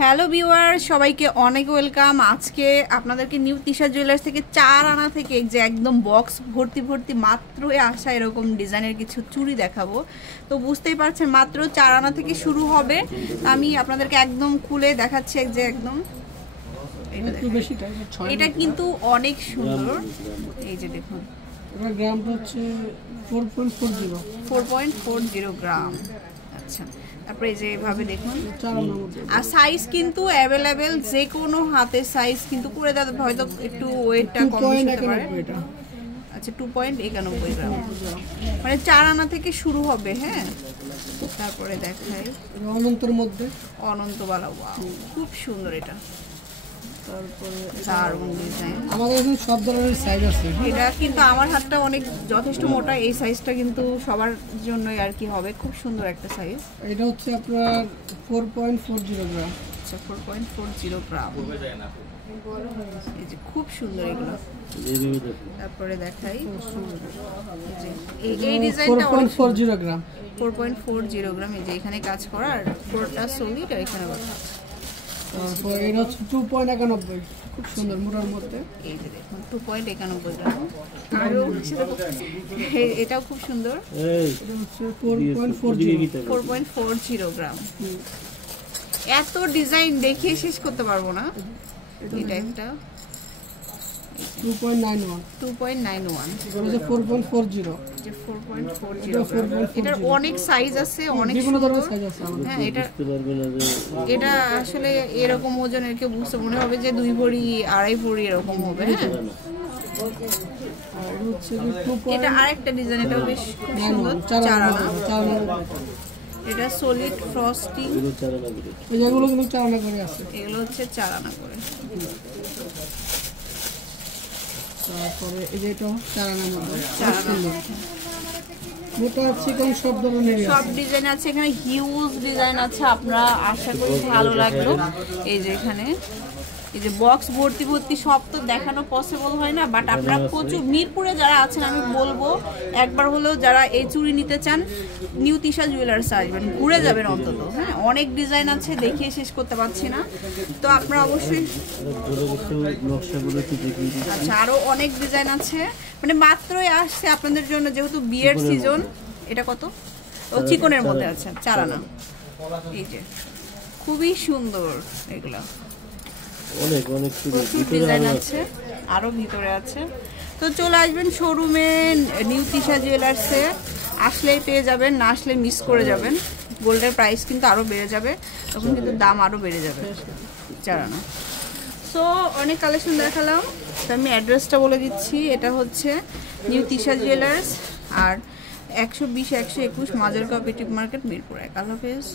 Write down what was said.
Hello viewer, সবাইকে অনেক welcome. আজকে আপনাদেরকে নিউ তিশা জুয়েলার্স থেকে 4 আনা থেকে যে একদম বক্স ভর্তি ভর্তি মাত্রই আসা এরকম ডিজাইনের কিছু চুড়ি দেখাবো। তো বুঝতেই পারছেন মাত্র 4 আনা থেকে শুরু হবে। আমি আপনাদেরকে একদম খুলে দেখাচ্ছি যে একদম এটা কিন্তু অনেক সুন্দর। এই যে দেখুন, এটার গ্রামটা হচ্ছে 4.40 গ্রাম। আচ্ছা, তারপরে এই যে এভাবে দেখুন, আর সাইজ কিন্তু অ্যাভেলেবেল, যে কোনো হাতের সাইজ কিন্তু করে দেওয়া, হয়তো একটু ওয়েটটা কম হতে পারে। আচ্ছা, 2.91 গ্রাম, মানে 4 আনা থেকে শুরু হবে। হ্যাঁ, তারপরে দেখাই অনন্তের মধ্যে অনন্তবালা। ওয়াও, খুব সুন্দর এটা। তারপরে দারুণ ডিজাইন। আমাদের এখানে সব ধরনের সাইজ আছে। এটা কিন্তু আমার হাতটা অনেক যথেষ্ট মোটা, এই সাইজটা কিন্তু সবার জন্যই আর কি হবে। খুব সুন্দর একটা সাইজ। এটা হচ্ছে আপনার 4.40 গ্রাম। আচ্ছা, 4.40 গ্রাম। এই যে খুব সুন্দর এগুলো। তারপরে দেখাই এই ডিজাইনটা 4.40 গ্রাম। 4.40 গ্রাম। এই যে এখানে কাজ করা, আর পুরোটা সলিড, আর এখানে তারপর এটা হচ্ছে 2.91, খুব সুন্দর মোটার মধ্যে। এই যে দেখুন 2.91 গ্রাম। আর এটাও খুব সুন্দর, এটা হচ্ছে 4.40 গ্রাম। এত ডিজাইন দেখিয়ে শেষ করতে পারবো না। এটা একটা 2.91, এটা হচ্ছে 4.40। এটার অনেক সাইজ আছে, অনেক বিভিন্ন ধরনের সাইজ আছে। হ্যাঁ, এটা আসলে এরকম ওজনের কেউ বুঝতে মনে হবে যে 2 ভরি 2.5 ভরি এরকম হবে। হ্যাঁ, এটা আরেকটা ডিজাইন, এটাও বেশ খুব সুন্দর। 4 আনা। এটা সলিড ফ্রস্টিং, এগুলো কিন্তু 4 আনা করে আছে। এগুলো হচ্ছে 4 আনা করে। তারপরে এই যে এটা 4 আনার মধ্যে, 4 আনা মোটা চিকন সব ধরনের সব ডিজাইন আছে এখানে, হিউজ ডিজাইন আছে। আপনারা আশা করি ভালো লাগলো। এই যে এখানে এই যে বক্স ভর্তি ভর্তি সব তো দেখানো পসিবল হয় না, বাট আপনারা প্রচুর মিরপুরে যারা আছেন আমি বলবো একবার হলেও যারা এই চুড়ি নিতে চান নিউ তিশা জুয়েলার্স আসবেন, ঘুরে যাবেন অন্তত। হ্যাঁ, অনেক ডিজাইন আছে, দেখিয়ে শেষ করতে পারছি না। তো আপনারা অবশ্যই, আচ্ছা, আরো অনেক ডিজাইন আছে, মানে মাত্রই আসছে আপনাদের জন্য যেহেতু বিয়ের সিজন। এটা কত? ও চিকনের মধ্যে আছে, 4 আনা। এই যে খুবই সুন্দর এগুলা, অনেক ডিজাইন আছে, আরো ভিতরে আছে। তো চলে আসবেন শোরুমে নিউ তিশা জুয়েলার্সে, আসলেই পেয়ে যাবেন, না আসলে মিস করে যাবেন। গোল্ডের প্রাইস কিন্তু আরো বেড়ে যাবে, তখন কিন্তু দাম আরো বেড়ে যাবে। 4 আনা। সো অনেক কালেকশন দেখালাম, তো আমি অ্যাড্রেসটা বলে দিচ্ছি। এটা হচ্ছে নিউ তিশা জুয়েলার্স, আর 120-121 মাজারগাঁও পেটিক মার্কেট, মিরপুর 1। আল্লাহ হাফেজ।